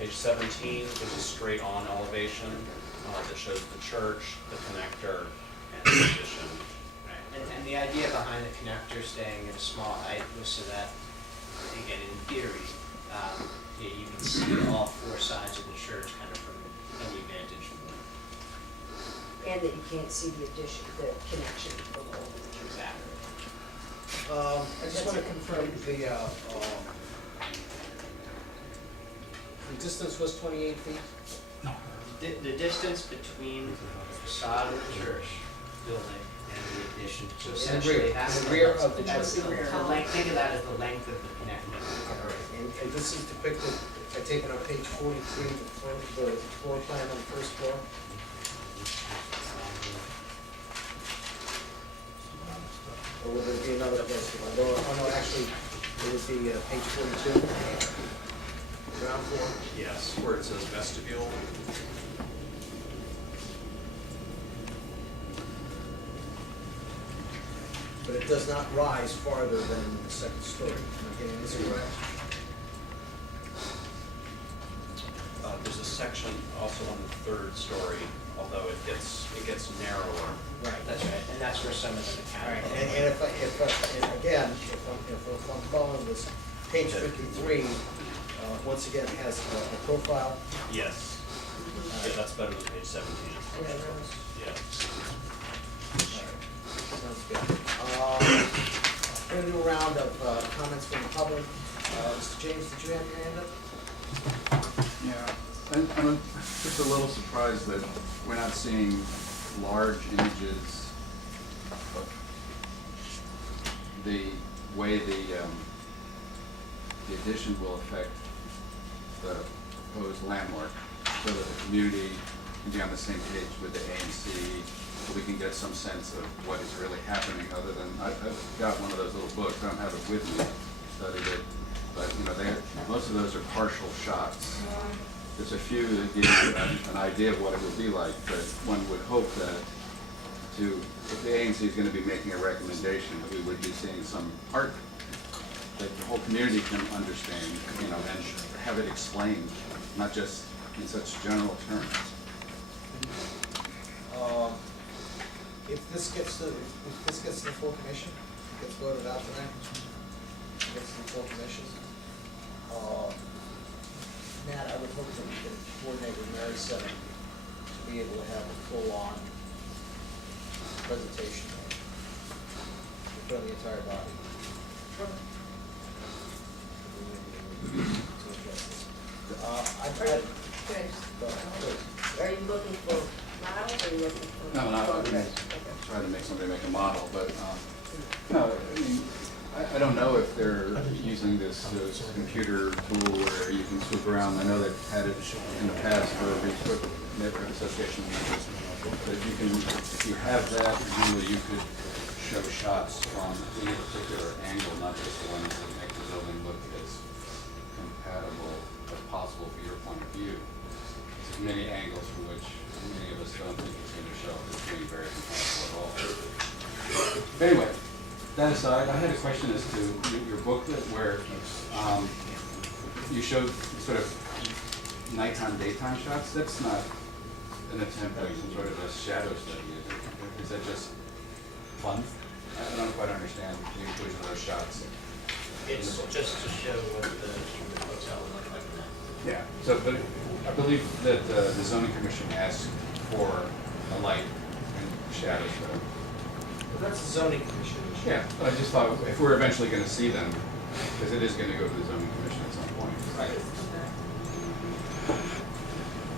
page 17 is a straight-on elevation that shows the church, the connector, and the addition. Right. And the idea behind the connector staying at a small height was so that, again, in theory, you can see all four sides of the church kind of from any vantage point. And that you can't see the addition, the connection to the wall. Exactly. I just want to confirm the distance was 28 feet? The distance between the facade of the church building and the addition, so And essentially rear, that's the rear of the that's church. the length, think of that as the length of the connector. And this is depicted, I take it on page 43, the floor plan on the first floor. Or would there be another place? Oh, no, actually, it would be page 42, ground floor. Yes, where it says vestibule. But it does not rise farther than the second story. Am I getting this correct? There's a section also on the third story, although it gets narrower. Right. That's right, and that's where some of the mechanical. And if I'm following this, page 53, once again, has a profile. Yes. Yeah, that's better than page 17. Yeah. Sounds good. Going to do a round of comments from the public. Mr. James, did you have your hand up? Yeah, I'm just a little surprised that we're not seeing large images of the way the addition will affect the proposed landmark, so that the community can be on the same page with the ANC, so we can get some sense of what is really happening, other than, I've got one of those little books, I don't have it with me, studied it, but most of those are partial shots. There's a few that give you an idea of what it would be like, but one would hope that if the ANC is going to be making a recommendation, that we would be seeing some art that the whole community can understand, and have it explained, not just in such general terms. If this gets to the full commission, gets voted out tonight, gets to the full commission, Matt, I would hope that we can coordinate with Mary Center to be able to have a full-on presentation in front of the entire body. Are you looking for models or are you looking for? No, I photographs? didn't Okay. try to make somebody make a model, but, no, I mean, I don't know if they're using this computer tool where you can swoop around. I know they've had it in the past for neighborhood association members. But if you have that, presumably you could show shots from any particular angle, not just the ones that make the building look as compatible as possible for your point of view. There's many angles from which many of us don't think it's going to show up as being very compatible at all. Anyway, that aside, I had a question as to your booklet where you showed sort of nighttime, daytime shots. That's not an attempt at some sort of a shadow study, is it? Is that just fun? I don't quite understand the inclusion of those shots. It's just to show what the hotel would look like now. Yeah, so, but I believe that the zoning commission asked for a light and shadow study. But that's the zoning commission issue. Yeah, but I just thought if we're eventually going to see them, because it is going to go to the zoning commission at some point. Right.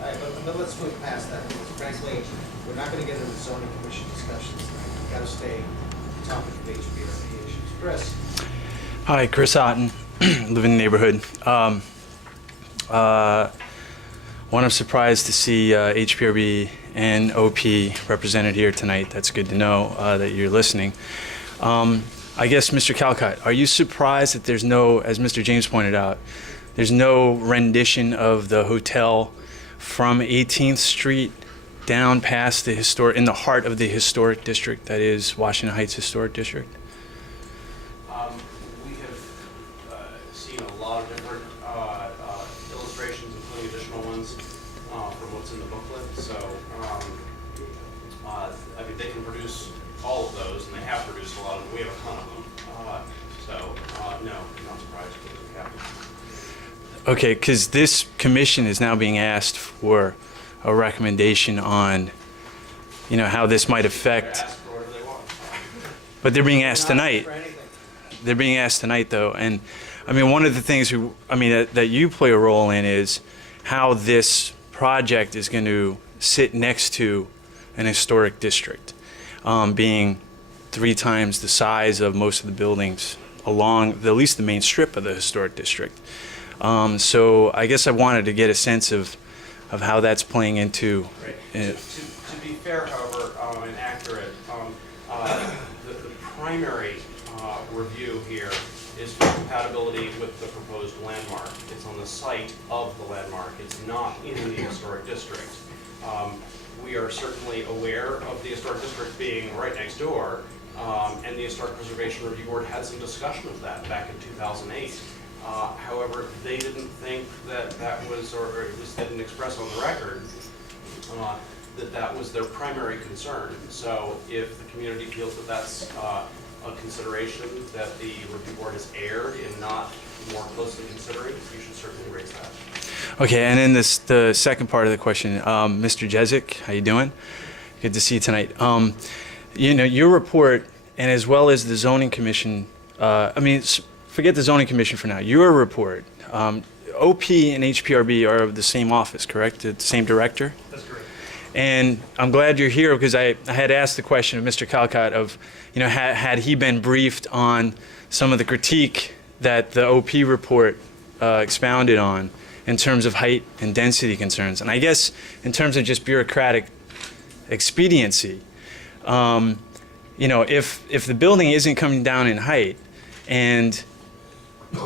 All right, but let's move past that, because frankly, we're not gonna get into zoning commission discussions tonight. We've gotta stay on topic of HBRP issues. Chris? Hi, Chris Otten, live in the neighborhood. One, I'm surprised to see HPRB and OP represented here tonight. That's good to know that you're listening. I guess, Mr. Callcott, are you surprised that there's no, as Mr. James pointed out, there's no rendition of the hotel from 18th Street down past the historic, in the heart of the historic district that is Washington Heights Historic District? We have seen a lot of different illustrations, including from what's in the booklet, so, I mean, they can produce all of those, and they have produced a lot of them. We have a ton of them. No, not surprised with the capital. Okay, because this commission is now being asked for a recommendation on, how this might affect, Ask for whatever they want. but they're being asked Not tonight. For anything. They're being asked tonight, though, and I mean, one of the things that you play a role in is how this project is going to sit next to an historic district, being 3 times the size of most of the buildings along at least the main strip of the historic district. So I guess I wanted to get a sense of how that's playing into. Right. To be fair, however, and accurate, the primary review here is for compatibility with the proposed landmark. It's on the site of the landmark. It's not in the historic district. We are certainly aware of the historic district being right next door, and the Historic Preservation Review Board had some discussion of that back in 2008. However, they didn't think that was, or at least they didn't express on the record, that was their primary concern. So if the community feels that that's a consideration that the review board has erred in not more closely considering, you should certainly raise that. Okay, and then the second part of the question, Mr. Jesick, how you doing? Good to see you tonight. Your report, and as well as the zoning commission, forget the zoning commission for now. Your report, OP and HPRB are of the same office, correct? The same director? That's correct. And I'm glad you're here because I had asked the question of Mr. Callcott of, had he been briefed on some of the critique that the OP report expounded on in terms of height and density concerns. And I guess in terms of just bureaucratic expediency, if the building isn't coming down in height and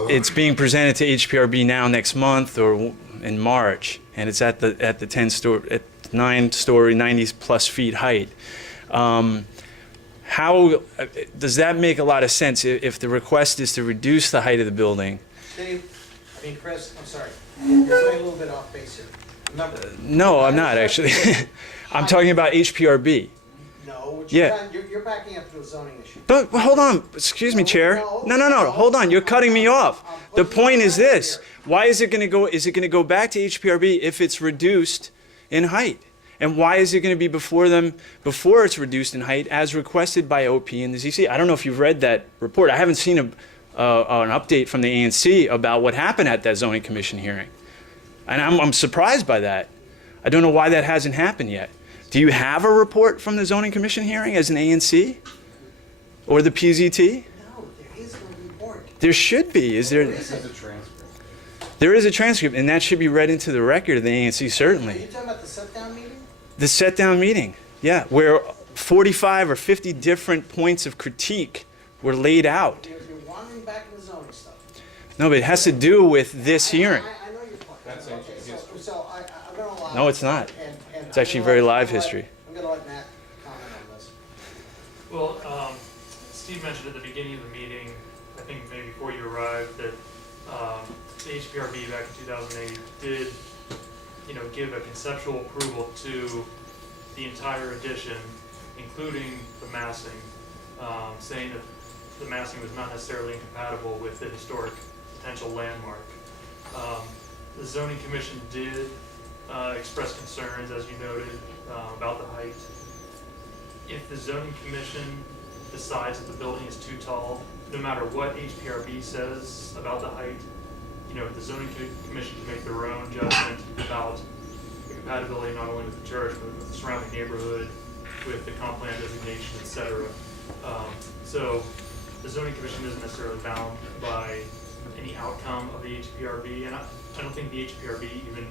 it's being presented to HPRB now next month or in March, and it's at the 9-story, 90+ feet height, how does that make a lot of sense if the request is to reduce the height of the building? Chris, I'm sorry. You're going a little bit off base here. Remember. No, I'm not actually. I'm talking about HPRB. No, Yeah. you're backing up to a zoning issue. But hold on, excuse me, Chair. No, hold on, you're cutting me off. The point is this, why is it going to go back to HPRB if it's reduced in height? And why is it going to be before it's reduced in height as requested by OP and the ZC? I don't know if you've read that report. I haven't seen an update from the ANC about what happened at that zoning commission hearing. And I'm surprised by that. I don't know why that hasn't happened yet. Do you have a report from the zoning commission hearing as an ANC? Or the PZT? No, there is no report. There should be. Is there? This is a transcript. There is a transcript, and that should be read into the record of the ANC, Are certainly. you talking about the sit-down meeting? The set-down meeting, yeah, where 45 or 50 different points of critique were laid out. You're wandering back in the zoning stuff. No, but it has to do with this hearing. I know your point. That's Okay, ancient so- history. So I'm going to allow. No, it's not. and It's actually I'm very gonna live let- history. I'm going to let Matt comment on this. Well, Steve mentioned at the beginning of the meeting, I think maybe before you arrived, that the HPRB back in 2008 did, give a conceptual approval to the entire addition, including the massing, saying that the massing was not necessarily incompatible with the historic potential landmark. The zoning commission did express concerns, as you noted, about the height. If the zoning commission decides that the building is too tall, no matter what HPRB says about the height, the zoning commission can make their own judgment about the compatibility not only with the church, but with the surrounding neighborhood, with the comp plan designation, et cetera. So the zoning commission isn't necessarily bound by any outcome of the HPRB, and I don't think the HPRB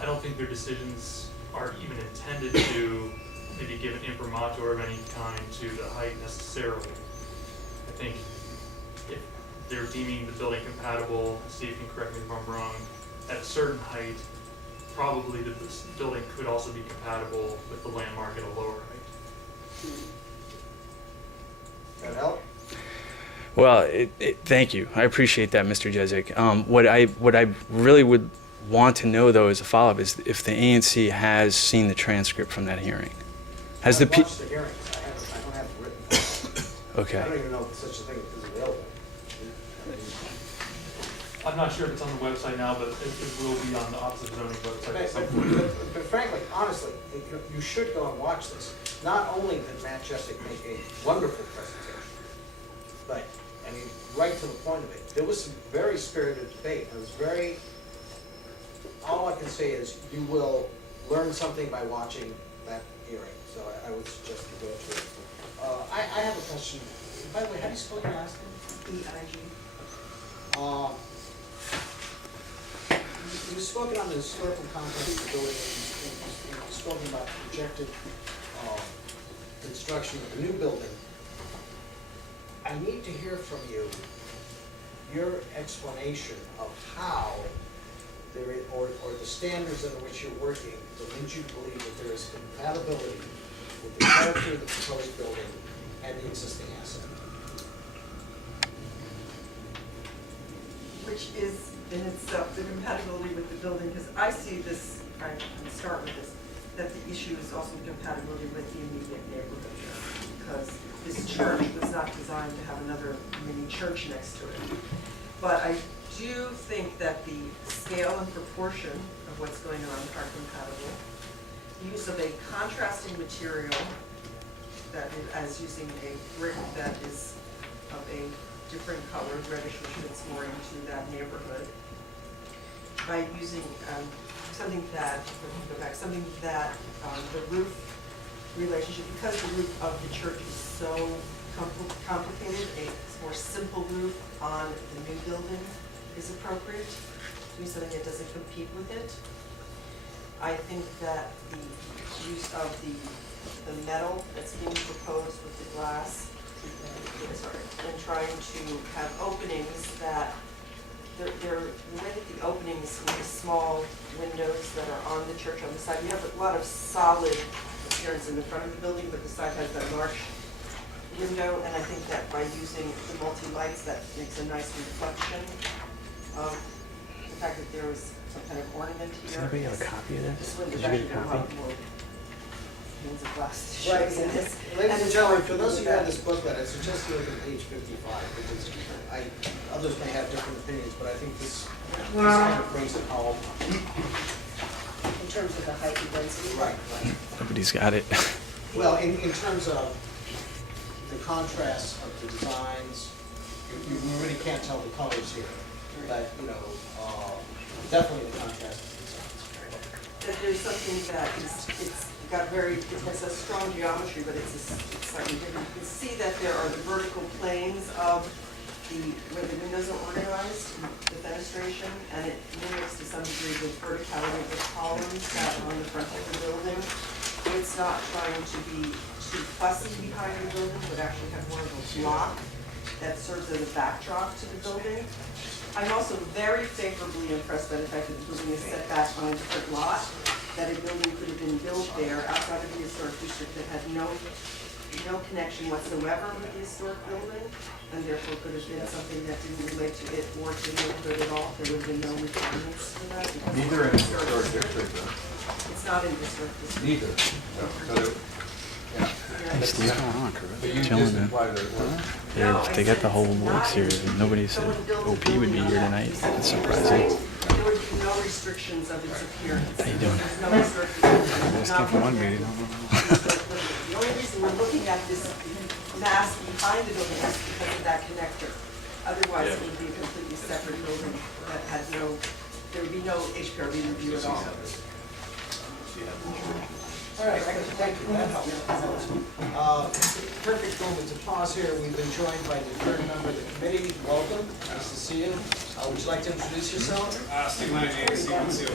I don't think their decisions are even intended to maybe give an imprimatur of any kind to the height necessarily. I think if they're deeming the building compatible, Steve can correct me if I'm wrong, at a certain height, probably this building could also be compatible with the landmark at a lower height. That help? Well, thank you. I appreciate that, Mr. Jesick. What I really would want to know, though, as a follow-up, is if the ANC has seen the transcript from that hearing. Has the I've watched the hearings, I don't have it written. Okay. I don't even know if such a thing is available. I mean, I'm not sure if it's on the website now, but it will be on the Office of Zoning website at some point. But frankly, honestly, you should go and watch this. Not only did Matt Jesick make a wonderful presentation, but, I mean, right to the point of it, there was some very spirited debate. It was very, all I can say is you will learn something by watching that hearing. So I would suggest you go to it. I have a question. By the way, how do you spell your last name? EIG. You've spoken on the historical context of the building, and you've spoken about projected construction of the new building. I need to hear from you your explanation of how there is, or the standards under which you're working that lead you to believe that there is compatibility with the character of the proposed building and the existing asset. Which is in itself the compatibility with the building, because I see this, I'm going to start with this, that the issue is also compatibility with the immediate neighborhood, because this church was not designed to have another mini church next to it. But I do think that the scale and proportion of what's going on are compatible. Use of a contrasting material that is, as using a brick that is of a different color, reddish, which fits more into that neighborhood. By using something that, something that the roof relationship, because the roof of the church is so complicated, a more simple roof on the new building is appropriate. To use something that doesn't compete with it. I think that the use of the metal that's being proposed with the glass, and trying to have openings that they're the way that the openings in the small windows that are on the church on the side, you have a lot of solid appearance in the front of the building, but the side has that large window, and I think that by using the multi-lights, that makes a nice reflection of the fact that there is some kind of ornament here. Does anybody have a copy of this? This Did window you get a actually copy? a lot more panes of glass to show Right, you this. ladies and gentlemen, for those of you who have this booklet, I suggest you look at page 55, because others may have different opinions, but I think this kind of brings it home. In terms of the height and density. Right. Nobody's got it. Well, in terms of the contrast of the designs, you really can't tell the colors here, but, definitely the contrast of the designs. That there's something that it's got it has a strong geometry, but it's slightly different. You can see that there are the vertical planes of where the windows are organized, the fenestration, and it mimics to some degree the verticality of the columns that are on the front of the building. It's not trying to be too fussy behind the building, but actually have more of a block that serves as a backdrop to the building. I'm also very favorably impressed by the fact that the building is set back on a different lot, that a building could have been built there outside of the historic district that had no connection whatsoever with the historic building, and therefore could have been something that didn't relate to it or to the neighborhood at all. There would have been no requirements for that. because Neither in it's the historic district, though. It's not in the historic district. Neither. Yeah. Hey, Steve. But you Chilling, just man. implied that it was. They got the whole works here. Nobody said OP would be here tonight. That's surprising. There would be no restrictions of its appearance. How you doing? There's no restrictions. Just came from one meeting. The only reason we're looking at this mass behind the building is because of that connector. Otherwise, it would be a completely separate building that had there would be no HPRB review at all. All right, thank you, that helps. Perfect moment to pause here. We've been joined by the third member of the committee. Welcome, nice to see you. Would you like to introduce yourself? Stephen Lanning, ANC-1C